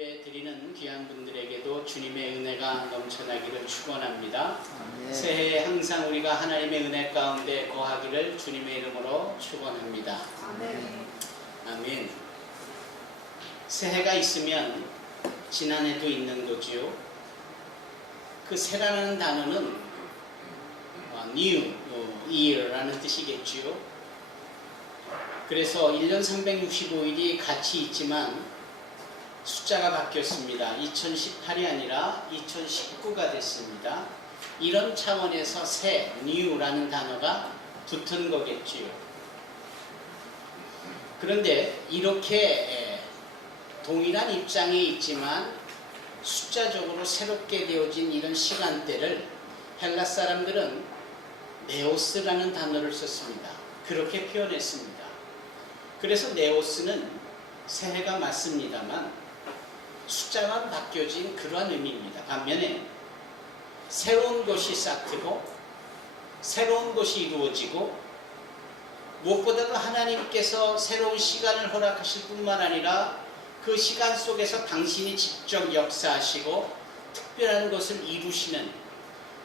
예배 드리는 귀한 분들에게도 주님의 은혜가 넘쳐나기를 축원합니다. 새해에 항상 우리가 하나님의 은혜 가운데 거하기를 주님의 이름으로 축원합니다. 아멘. 새해가 있으면 지난해도 있는 거지요. 그 새라는 단어는 new year라는 뜻이겠지요. 그래서 1년 365일이 같이 있지만 숫자가 바뀌었습니다. 2018이 아니라 2019가 됐습니다. 이런 차원에서 새, new라는 단어가 붙은 거겠지요. 그런데 이렇게 동일한 입장에 있지만 숫자적으로 새롭게 되어진 이런 시간대를 헬라 사람들은 네오스라는 단어를 썼습니다. 그렇게 표현했습니다. 그래서 네오스는 새해가 맞습니다만 숫자만 바뀌어진 그러한 의미입니다. 반면에 새로운 것이 싹트고 새로운 것이 이루어지고 무엇보다도 하나님께서 새로운 시간을 허락하실 뿐만 아니라 그 시간 속에서 당신이 직접 역사하시고 특별한 것을 이루시는,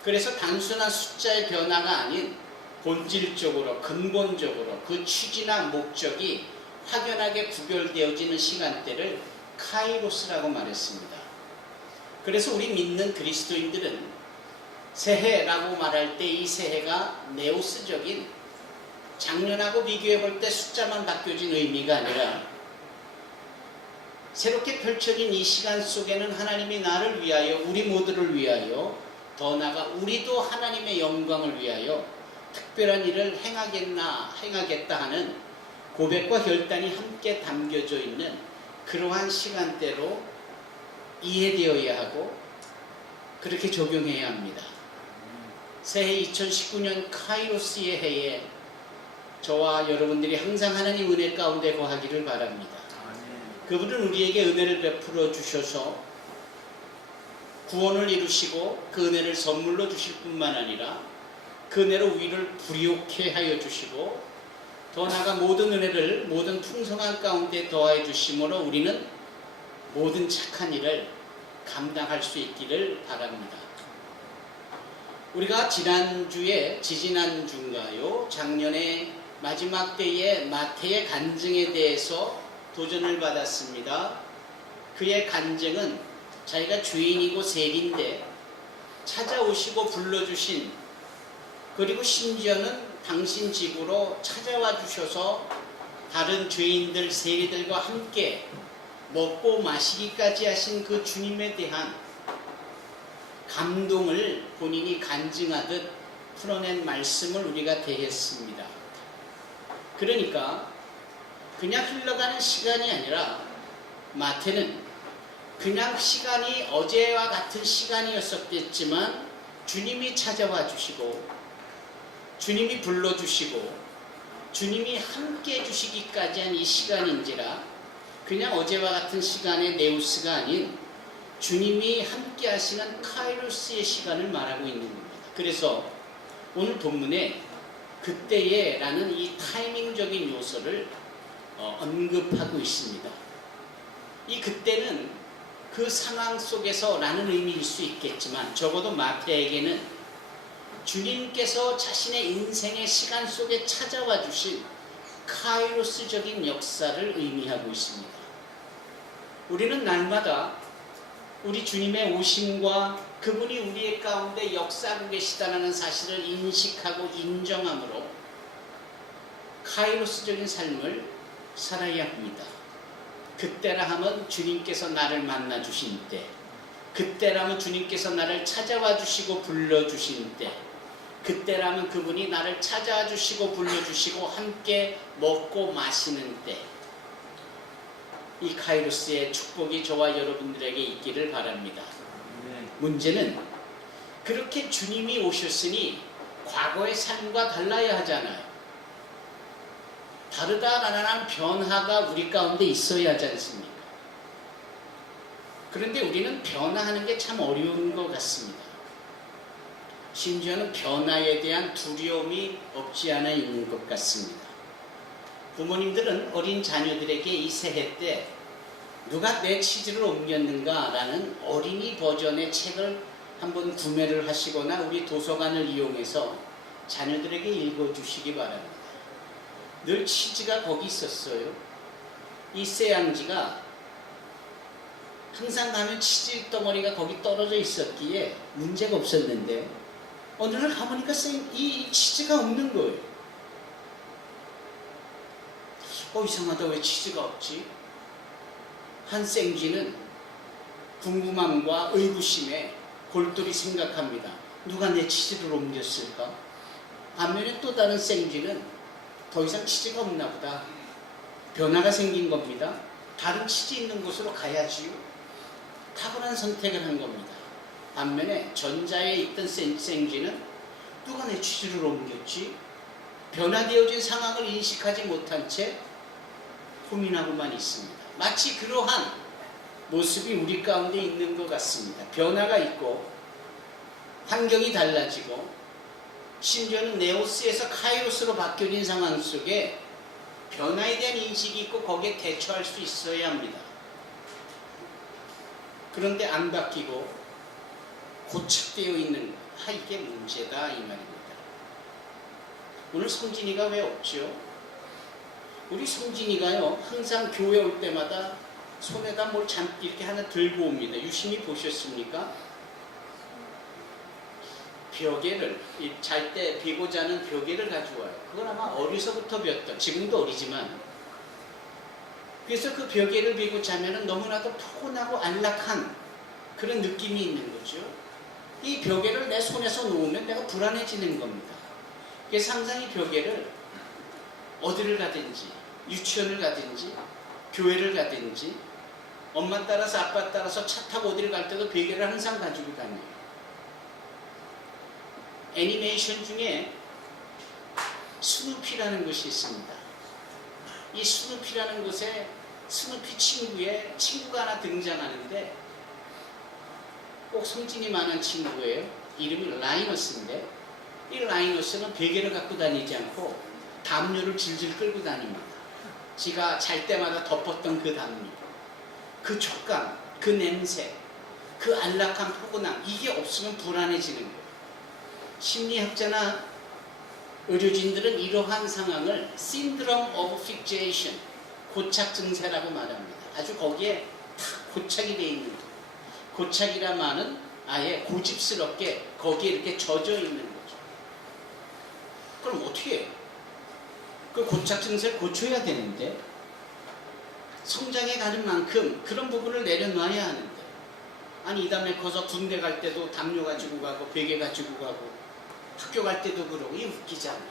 그래서 단순한 숫자의 변화가 아닌 본질적으로 근본적으로 그 취지나 목적이 확연하게 구별되어지는 시간대를 카이로스라고 말했습니다. 그래서 우리 믿는 그리스도인들은 새해라고 말할 때 이 새해가 네오스적인, 작년하고 비교해 볼 때 숫자만 바뀌어진 의미가 아니라 새롭게 펼쳐진 이 시간 속에는 하나님이 나를 위하여, 우리 모두를 위하여, 더 나아가 우리도 하나님의 영광을 위하여 특별한 일을 행하겠다 하는 고백과 결단이 함께 담겨져 있는 그러한 시간대로 이해되어야 하고 그렇게 적용해야 합니다. 새해 2019년 카이로스의 해에 저와 여러분들이 항상 하나님 은혜 가운데 거하기를 바랍니다. 그분은 우리에게 은혜를 베풀어 주셔서 구원을 이루시고 그 은혜를 선물로 주실 뿐만 아니라 그 은혜로 우리를 부욕해 하여 주시고 더 나아가 모든 은혜를 모든 풍성한 가운데 더하여 주심으로 우리는 모든 착한 일을 감당할 수 있기를 바랍니다. 우리가 지지난주인가요? 작년에 마지막 때에 마태의 간증에 대해서 도전을 받았습니다. 그의 간증은 자기가 죄인이고 세리인데 찾아오시고 불러주신, 그리고 심지어는 당신 집으로 찾아와 주셔서 다른 죄인들, 세리들과 함께 먹고 마시기까지 하신 그 주님에 대한 감동을 본인이 간증하듯 풀어낸 말씀을 우리가 대했습니다. 그러니까 그냥 흘러가는 시간이 아니라 마태는 그냥 시간이 어제와 같은 시간이었었겠지만 주님이 찾아와 주시고 주님이 불러주시고 주님이 함께 해주시기까지 한 이 시간인지라 그냥 어제와 같은 시간의 네우스가 아닌 주님이 함께 하시는 카이로스의 시간을 말하고 있는 겁니다. 그래서 오늘 본문에 그때에 라는 이 타이밍적인 요소를 언급하고 있습니다. 이 그때는 그 상황 속에서 라는 의미일 수 있겠지만 적어도 마태에게는 주님께서 자신의 인생의 시간 속에 찾아와 주신 카이로스적인 역사를 의미하고 있습니다. 우리는 날마다 우리 주님의 오심과 그분이 우리의 가운데 역사하고 계시다는 사실을 인식하고 인정함으로 카이로스적인 삶을 살아야 합니다. 그때라 하면 주님께서 나를 만나 주신 때, 그때라면 주님께서 나를 찾아와 주시고 불러주신 때, 그때라면 그분이 나를 찾아와 주시고 불러주시고 함께 먹고 마시는 때, 이 카이로스의 축복이 저와 여러분들에게 있기를 바랍니다. 문제는 그렇게 주님이 오셨으니 과거의 삶과 달라야 하잖아요. 다르다라는 변화가 우리 가운데 있어야 하지 않습니까? 그런데 우리는 변화하는 게 참 어려운 것 같습니다. 심지어는 변화에 대한 두려움이 없지 않아 있는 것 같습니다. 부모님들은 어린 자녀들에게 이 새해 때 누가 내 치즈를 옮겼는가라는 어린이 버전의 책을 한번 구매를 하시거나 우리 도서관을 이용해서 자녀들에게 읽어주시기 바랍니다. 늘 치즈가 거기 있었어요. 이 쇠양지가 항상 가면 치즈 덩어리가 거기 떨어져 있었기에 문제가 없었는데 어느 날 가보니까 이 치즈가 없는 거예요. 이상하다, 왜 치즈가 없지? 한 생쥐는 궁금함과 의구심에 골똘히 생각합니다. 누가 내 치즈를 옮겼을까? 반면에 또 다른 생쥐는 더 이상 치즈가 없나 보다. 변화가 생긴 겁니다. 다른 치즈 있는 곳으로 가야지요. 탁월한 선택을 한 겁니다. 반면에 전자에 있던 생쥐는 누가 내 치즈를 옮겼지? 변화되어진 상황을 인식하지 못한 채 고민하고만 있습니다. 마치 그러한 모습이 우리 가운데 있는 것 같습니다. 변화가 있고 환경이 달라지고 심지어는 네오스에서 카이로스로 바뀌어진 상황 속에 변화에 대한 인식이 있고 거기에 대처할 수 있어야 합니다. 그런데 안 바뀌고 고착되어 있는 것, 이게 문제다 이 말입니다. 오늘 성진이가 왜 없죠? 우리 성진이가요, 항상 교회 올 때마다 손에다 뭘 이렇게 하나 들고 옵니다. 유심히 보셨습니까? 벼개를, 잘 때 비고 자는 벼개를 가져와요. 그건 아마 어려서부터 볐던, 지금도 어리지만. 그래서 그 벼개를 비고 자면은 너무나도 포근하고 안락한 그런 느낌이 있는 거죠. 이 벼개를 내 손에서 놓으면 내가 불안해지는 겁니다. 그래서 항상 이 벼개를 어디를 가든지, 유치원을 가든지, 교회를 가든지, 엄마 따라서 아빠 따라서 차 타고 어디를 갈 때도 베개를 항상 가지고 다녀요. 애니메이션 중에 스누피라는 것이 있습니다. 이 스누피라는 곳에 스누피 친구의 친구가 하나 등장하는데 꼭 성진이 많은 친구예요. 이름이 라이너스인데 이 라이너스는 베개를 갖고 다니지 않고 담요를 질질 끌고 다닙니다. 지가 잘 때마다 덮었던 그 담요, 그 촉감, 그 냄새, 그 안락한 포근함, 이게 없으면 불안해지는 거예요. 심리학자나 의료진들은 이러한 상황을 Syndrome of Fixation, 고착 증세라고 말합니다. 아주 거기에 탁 고착이 되어 있는 거예요. 고착이란 말은 아예 고집스럽게 거기에 이렇게 젖어 있는 거죠. 그럼 어떻게 해요? 그 고착 증세를 고쳐야 되는데 성장해 가는 만큼 그런 부분을 내려놔야 하는데, 아니 이 다음에 커서 군대 갈 때도 담요 가지고 가고 베개 가지고 가고 학교 갈 때도 그러고, 이게 웃기잖아요.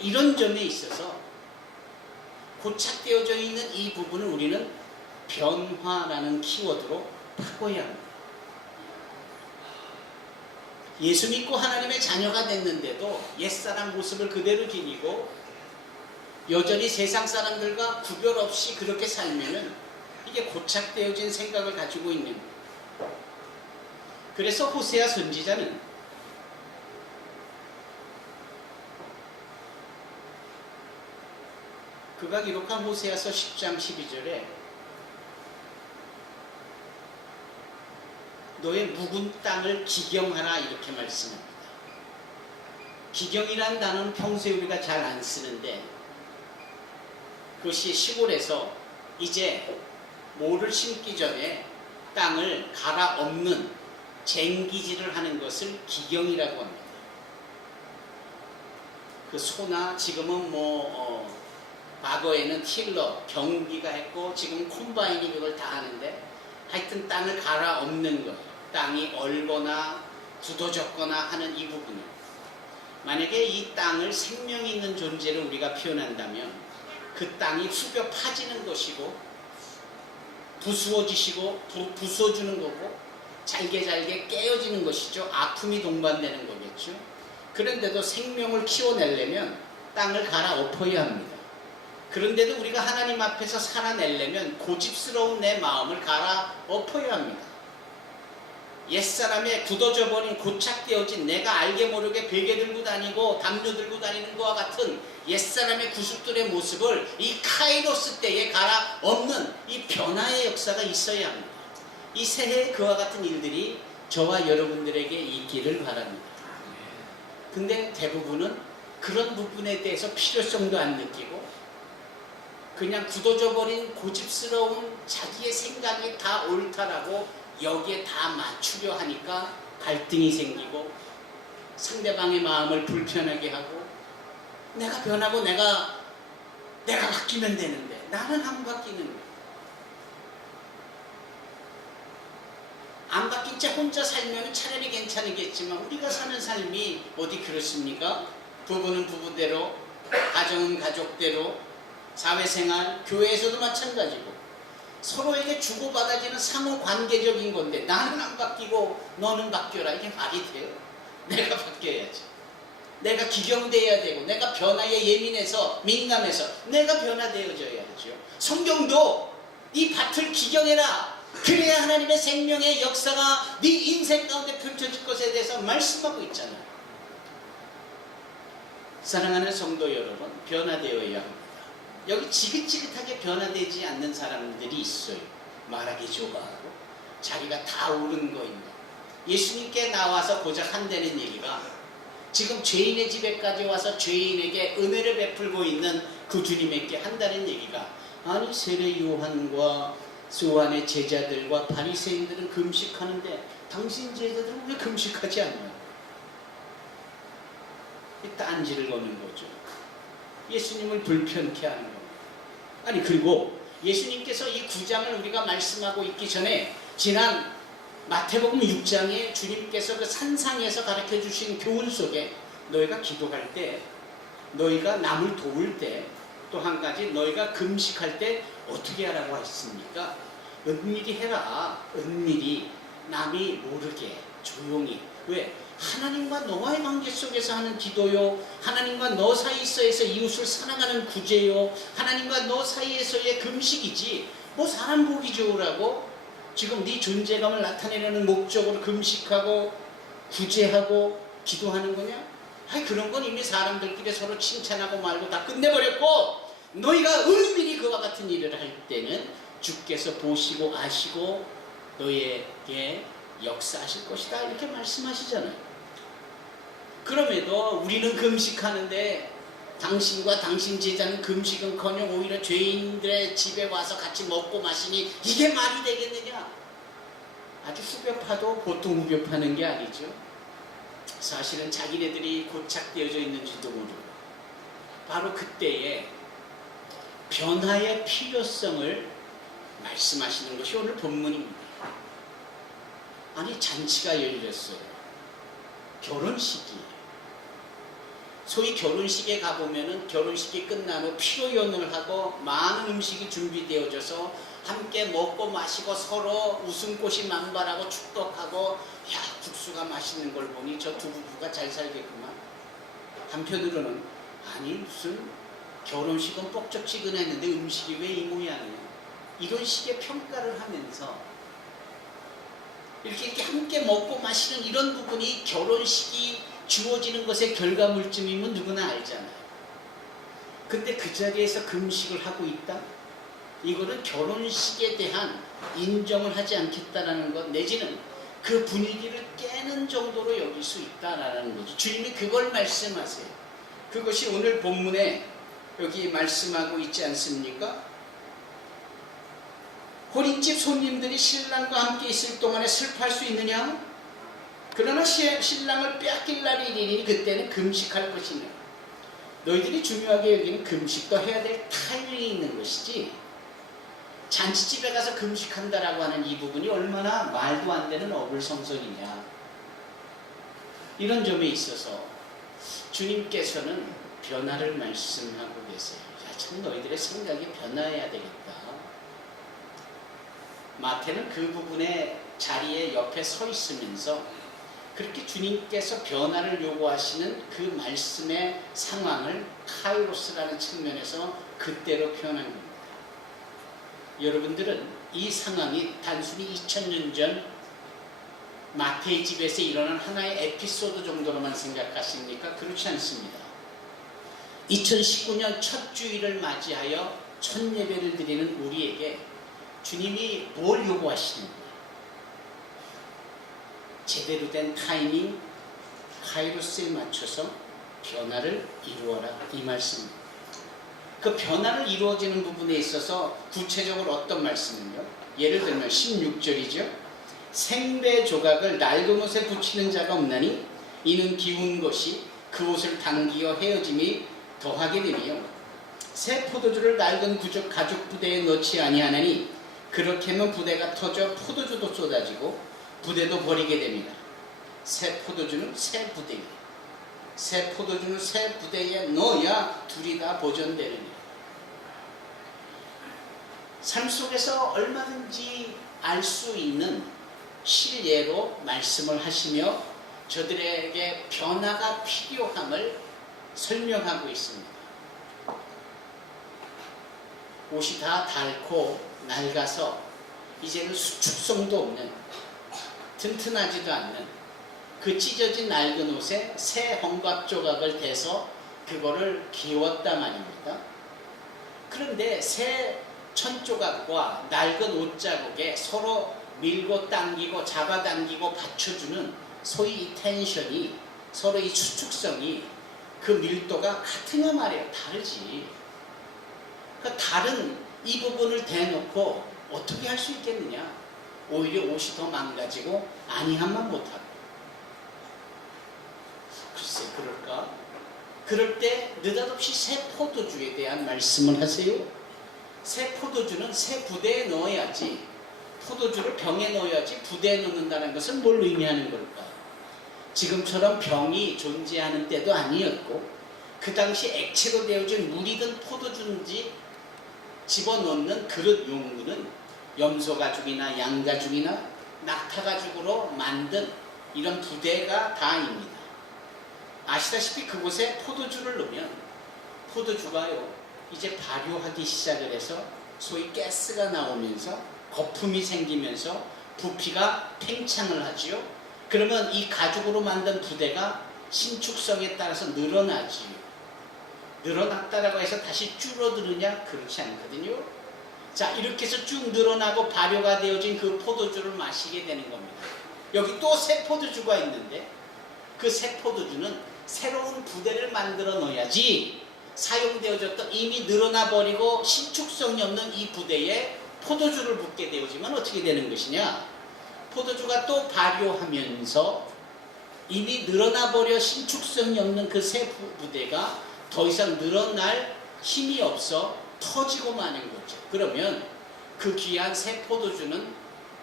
이런 점에 있어서 고착되어져 있는 이 부분을 우리는 변화라는 키워드로 바꿔야 합니다. 예수 믿고 하나님의 자녀가 됐는데도 옛사람 모습을 그대로 지니고 여전히 세상 사람들과 구별 없이 그렇게 살면은 이게 고착되어진 생각을 가지고 있는 거예요. 그래서 호세아 선지자는 그가 기록한 호세아서 10장 12절에 너의 묵은 땅을 기경하라 이렇게 말씀합니다. 기경이라는 단어는 평소에 우리가 잘 안 쓰는데 그것이 시골에서 이제 모를 심기 전에 땅을 갈아엎는 쟁기질을 하는 것을 기경이라고 합니다. 그 소나 지금은 과거에는 틸러, 경기가 했고 지금 콤바인이 그걸 다 하는데 하여튼 땅을 갈아엎는 것, 땅이 얼거나 굳어졌거나 하는 이 부분을, 만약에 이 땅을 생명 있는 존재를 우리가 표현한다면 그 땅이 후벼 파지는 것이고 부수어지시고 부수어주는 거고 잘게 깨어지는 것이죠. 아픔이 동반되는 거겠죠. 그런데도 생명을 키워내려면 땅을 갈아엎어야 합니다. 그런데도 우리가 하나님 앞에서 살아내려면 고집스러운 내 마음을 갈아엎어야 합니다. 옛사람의 굳어져 버린 고착되어진 내가 알게 모르게 베개 들고 다니고 담요 들고 다니는 것과 같은 옛사람의 구속들의 모습을 이 카이로스 때에 갈아엎는 이 변화의 역사가 있어야 합니다. 이 새해에 그와 같은 일들이 저와 여러분들에게 있기를 바랍니다. 근데 대부분은 그런 부분에 대해서 필요성도 안 느끼고 그냥 굳어져 버린 고집스러운 자기의 생각이 다 옳다라고 여기에 다 맞추려 하니까 갈등이 생기고 상대방의 마음을 불편하게 하고 내가 변하고 내가 바뀌면 되는데 나는 안 바뀌는 거야. 안 바뀐 채 혼자 살면 차라리 괜찮겠지만 우리가 사는 삶이 어디 그렇습니까? 부부는 부부대로, 가정은 가족대로, 사회생활, 교회에서도 마찬가지고 서로에게 주고받아지는 상호관계적인 건데 나는 안 바뀌고 너는 바뀌어라. 이게 말이 돼요? 내가 바뀌어야지. 내가 기경돼야 되고 내가 변화에 예민해서 민감해서 내가 변화되어져야죠. 성경도 이 밭을 기경해라. 그래야 하나님의 생명의 역사가 네 인생 가운데 펼쳐질 것에 대해서 말씀하고 있잖아요. 사랑하는 성도 여러분, 변화되어야 합니다. 여기 지긋지긋하게 변화되지 않는 사람들이 있어요. 말하기 좋아하고 자기가 다 옳은 거인가. 예수님께 나와서 고작 한다는 얘기가 지금 죄인의 집에까지 와서 죄인에게 은혜를 베풀고 있는 그 주님에게 한다는 얘기가 아니 세례 요한과 요한의 제자들과 바리새인들은 금식하는데 당신 제자들은 왜 금식하지 않냐. 이 딴지를 거는 거죠. 예수님을 불편케 하는 겁니다. 아니 그리고 예수님께서 이 9장을 우리가 말씀하고 있기 전에 지난 마태복음 6장에 주님께서 그 산상에서 가르쳐 주신 교훈 속에 너희가 기도할 때 너희가 남을 도울 때 또 한 가지 너희가 금식할 때 어떻게 하라고 했습니까? 은밀히 해라. 은밀히 남이 모르게 조용히. 왜? 하나님과 너와의 관계 속에서 하는 기도요, 하나님과 너 사이에서 이웃을 사랑하는 구제요, 하나님과 너 사이에서의 금식이지 뭐 사람 보기 좋으라고 지금 네 존재감을 나타내려는 목적으로 금식하고 구제하고 기도하는 거냐? 아니 그런 건 이미 사람들끼리 서로 칭찬하고 말고 다 끝내버렸고 너희가 은밀히 그와 같은 일을 할 때는 주께서 보시고 아시고 너희에게 역사하실 것이다 이렇게 말씀하시잖아요. 그럼에도 우리는 금식하는데 당신과 당신 제자는 금식은커녕 오히려 죄인들의 집에 와서 같이 먹고 마시니 이게 말이 되겠느냐. 아주 후벼파도 보통 후벼파는 게 아니죠. 사실은 자기네들이 고착되어져 있는지도 모르고 바로 그때에 변화의 필요성을 말씀하시는 것이 오늘 본문입니다. 아니 잔치가 열렸어요. 결혼식이에요. 소위 결혼식에 가보면은 결혼식이 끝난 후 피로연을 하고 많은 음식이 준비되어져서 함께 먹고 마시고 서로 웃음꽃이 만발하고 축덕하고 야 국수가 맛있는 걸 보니 저 두 부부가 잘 살겠구만. 한편으로는 아니 무슨 결혼식은 뻑적지근했는데 음식이 왜 이 모양이냐. 이런 식의 평가를 하면서 이렇게 함께 먹고 마시는 이런 부분이 결혼식이 주어지는 것의 결과물쯤이면 누구나 알잖아요. 근데 그 자리에서 금식을 하고 있다? 이거는 결혼식에 대한 인정을 하지 않겠다라는 것 내지는 그 분위기를 깨는 정도로 여길 수 있다라는 거죠. 주님이 그걸 말씀하세요. 그것이 오늘 본문에 여기 말씀하고 있지 않습니까? 혼인집 손님들이 신랑과 함께 있을 동안에 슬퍼할 수 있느냐? 그러나 신랑을 빼앗길 날이 이르니 그때는 금식할 것이냐. 너희들이 중요하게 여기는 금식도 해야 될 타이밍이 있는 것이지 잔치집에 가서 금식한다라고 하는 이 부분이 얼마나 말도 안 되는 어불성설이냐. 이런 점에 있어서 주님께서는 변화를 말씀하고 계세요. 야, 참 너희들의 생각이 변화해야 되겠다. 마태는 그 부분의 자리에 옆에 서 있으면서 그렇게 주님께서 변화를 요구하시는 그 말씀의 상황을 카이로스라는 측면에서 그때로 표현한 겁니다. 여러분들은 이 상황이 단순히 2000년 전 마태의 집에서 일어난 하나의 에피소드 정도로만 생각하십니까? 그렇지 않습니다. 2019년 첫 주일을 맞이하여 첫 예배를 드리는 우리에게 주님이 뭘 요구하시는가? 제대로 된 타이밍, 카이로스에 맞춰서 변화를 이루어라, 이 말씀입니다. 그 변화를 이루어지는 부분에 있어서 구체적으로 어떤 말씀은요? 예를 들면 16절이죠. 생배 조각을 낡은 옷에 붙이는 자가 없나니 이는 기운 것이 그 옷을 당기어 헤어짐이 더하게 되며 새 포도주를 낡은 가죽 부대에 넣지 아니하나니 그렇게 하면 부대가 터져 포도주도 쏟아지고 부대도 버리게 됩니다. 새 포도주는 새 부대에, 새 포도주는 새 부대에 넣어야 둘이 다 보존되느니라. 삶 속에서 얼마든지 알 수 있는 실예로 말씀을 하시며 저들에게 변화가 필요함을 설명하고 있습니다. 옷이 다 닳고 낡아서 이제는 수축성도 없는, 튼튼하지도 않는 그 찢어진 낡은 옷에 새 헝겊 조각을 대서 그거를 기웠단 말입니다. 그런데 새 천조각과 낡은 옷자국에 서로 밀고 당기고 잡아당기고 받쳐주는 소위 이 텐션이, 서로 이 수축성이, 그 밀도가 같으냐 말이에요. 다르지. 그러니까 다른 이 부분을 대놓고 어떻게 할 수 있겠느냐. 오히려 옷이 더 망가지고 아니함만 못하고. 글쎄 그럴까? 그럴 때 느닷없이 새 포도주에 대한 말씀을 하세요. 새 포도주는 새 부대에 넣어야지, 포도주를 병에 넣어야지 부대에 넣는다는 것은 뭘 의미하는 걸까? 지금처럼 병이 존재하는 때도 아니었고 그 당시 액체로 되어진 물이든 포도주인지 집어넣는 그릇 용구는 염소가죽이나 양가죽이나 낙타가죽으로 만든 이런 부대가 다입니다. 아시다시피 그곳에 포도주를 넣으면 포도주가요 이제 발효하기 시작을 해서 소위 가스가 나오면서 거품이 생기면서 부피가 팽창을 하지요. 그러면 이 가죽으로 만든 부대가 신축성에 따라서 늘어나지요. 늘어났다라고 해서 다시 줄어드느냐? 그렇지 않거든요. 자, 이렇게 해서 쭉 늘어나고 발효가 되어진 그 포도주를 마시게 되는 겁니다. 여기 또 새 포도주가 있는데 그 새 포도주는 새로운 부대를 만들어 놓아야지 사용되어졌던 이미 늘어나 버리고 신축성이 없는 이 부대에 포도주를 붓게 되어지면 어떻게 되는 것이냐? 포도주가 또 발효하면서 이미 늘어나 버려 신축성이 없는 그 새 부대가 더 이상 늘어날 힘이 없어 터지고 마는 거죠. 그러면 그 귀한 새 포도주는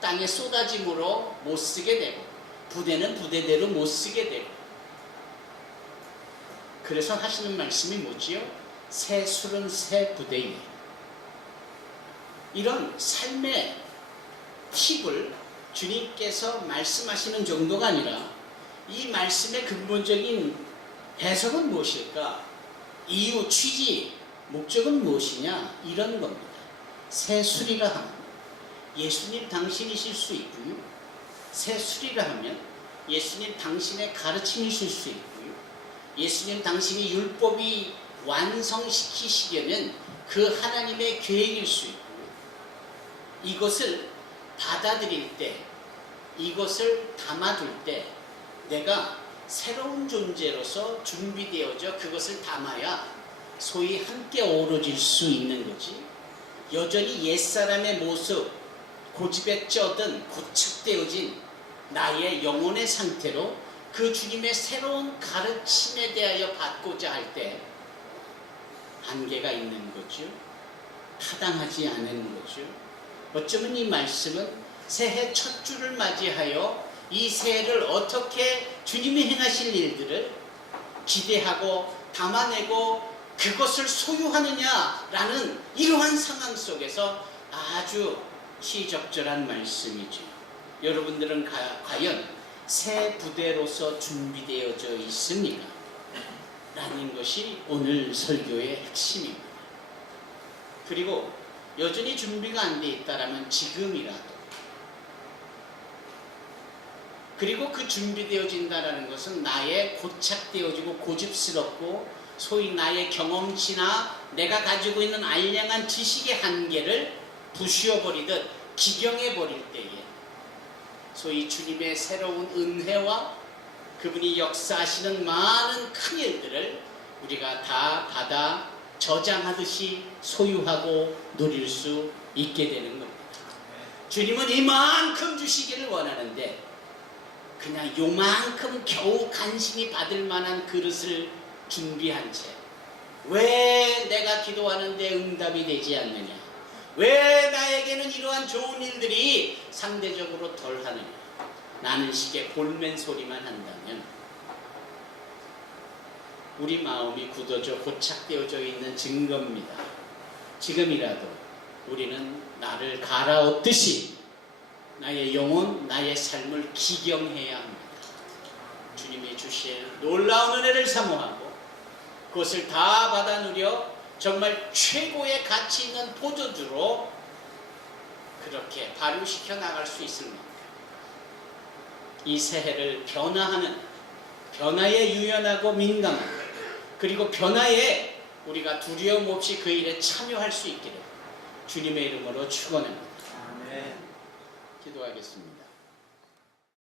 땅에 쏟아짐으로 못 쓰게 되고 부대는 부대대로 못 쓰게 되고, 그래서 하시는 말씀이 뭐지요? 새 술은 새 부대에. 이런 삶의 팁을 주님께서 말씀하시는 정도가 아니라 이 말씀의 근본적인 해석은 무엇일까? 이유, 취지, 목적은 무엇이냐? 이런 겁니다. 새 술이라 하면 예수님 당신이실 수 있고요. 새 술이라 하면 예수님 당신의 가르침이실 수 있고요. 예수님 당신이 율법이 완성시키시려는 그 하나님의 계획일 수 있고요. 이것을 받아들일 때, 이것을 담아둘 때 내가 새로운 존재로서 준비되어져 그것을 담아야 소위 함께 어우러질 수 있는 거지. 여전히 옛사람의 모습, 고집에 쩌든 고착되어진 나의 영혼의 상태로 그 주님의 새로운 가르침에 대하여 받고자 할 때 한계가 있는 거죠. 타당하지 않은 거죠. 어쩌면 이 말씀은 새해 첫 주를 맞이하여 이 새해를 어떻게 주님이 행하실 일들을 기대하고 담아내고 그것을 소유하느냐라는 이러한 상황 속에서 아주 시적절한 말씀이죠. 여러분들은 과연 새 부대로서 준비되어져 있습니까? 라는 것이 오늘 설교의 핵심입니다. 그리고 여전히 준비가 안 돼 있다라면 지금이라도, 그리고 그 준비되어진다라는 것은 나의 고착되어지고 고집스럽고 소위 나의 경험치나 내가 가지고 있는 알량한 지식의 한계를 부수어버리듯 기경해버릴 때에 소위 주님의 새로운 은혜와 그분이 역사하시는 많은 큰 일들을 우리가 다 받아 저장하듯이 소유하고 누릴 수 있게 되는 겁니다. 주님은 이만큼 주시기를 원하는데 그냥 요만큼 겨우 간신히 받을 만한 그릇을 준비한 채 왜 내가 기도하는데 응답이 되지 않느냐, 왜 나에게는 이러한 좋은 일들이 상대적으로 덜 하느냐, 나는 식의 볼멘 소리만 한다면 우리 마음이 굳어져 고착되어져 있는 증거입니다. 지금이라도 우리는 나를 갈아엎듯이 나의 영혼, 나의 삶을 기경해야 합니다. 주님이 주실 놀라운 은혜를 사모하고 그것을 다 받아 누려 정말 최고의 가치 있는 포도주로 그렇게 발효시켜 나갈 수 있을 만큼 이 새해를 변화하는, 변화에 유연하고 민감한, 그리고 변화에 우리가 두려움 없이 그 일에 참여할 수 있기를 주님의 이름으로 축원합니다. 아멘. 기도하겠습니다.